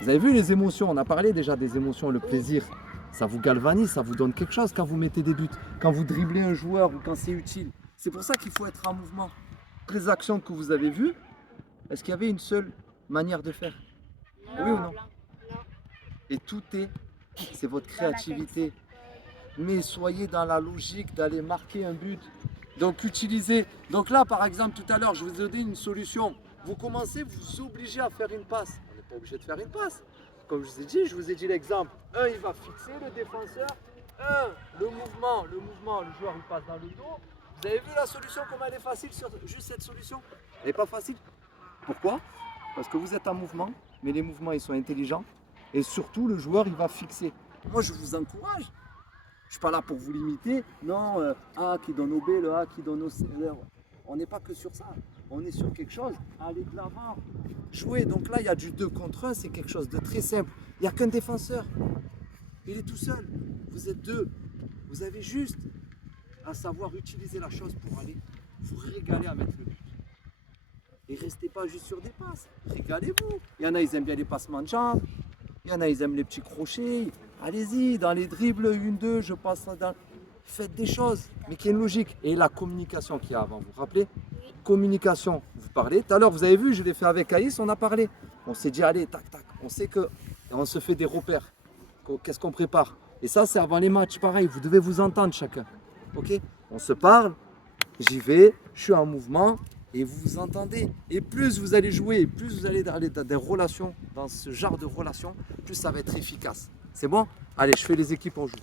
Vous avez vu les émotions, on a parlé déjà des émotions, le plaisir. Ça vous galvanise, ça vous donne quelque chose quand vous mettez des buts, quand vous dribblez un joueur ou quand c'est utile. C'est pour ça qu'il faut être en mouvement. Les actions que vous avez vues, est-ce qu'il y avait une seule manière de faire? Oui ou non? Et tout c'est votre créativité. Mais soyez dans la logique d'aller marquer un but. Donc utilisez. Donc là, par exemple, tout à l'heure, je vous ai donné une solution. Vous commencez, vous obligez à faire une passe. On n'est pas obligé de faire une passe. Comme je vous ai dit l'exemple. Un, il va fixer le défenseur. Un, le joueur il passe dans le dos. Vous avez vu la solution, comment elle est facile sur juste cette solution? Elle n'est pas facile. Pourquoi? Parce que vous êtes en mouvement, mais les mouvements ils sont intelligents. Et surtout, le joueur il va fixer. Moi, je vous encourage. Je ne suis pas là pour vous limiter. Non, A qui donne au B, le A qui donne au C. On n'est pas que sur ça. On est sur quelque chose. Allez de l'avant. Jouer. Donc là, il y a du 2 contre 1. C'est quelque chose de très simple. Il n'y a qu'un défenseur. Il est tout seul. Vous êtes deux. Vous avez juste à savoir utiliser la chose pour aller vous régaler à mettre le but. Et restez pas juste sur des passes. Régalez-vous. Il y en a, ils aiment bien les passements de jambes. Il y en a, ils aiment les petits crochets. Allez-y, dans les dribbles, 1-2, je passe dans... Faites des choses, mais qu'il y ait une logique. Et la communication qu'il y a avant, vous vous rappelez? Communication, vous parlez. Tout à l'heure, vous avez vu, je l'ai fait avec Aïs, on a parlé. On s'est dit, allez, tac, tac. On sait que on se fait des repères. Qu'est-ce qu'on prépare? Et ça, c'est avant les matchs, pareil. Vous devez vous entendre chacun. Ok? On se parle, j'y vais, je suis en mouvement. Et vous vous entendez. Et plus vous allez jouer, plus vous allez aller dans des relations, dans ce genre de relations, plus ça va être efficace. C'est bon? Allez, je fais les équipes, on joue.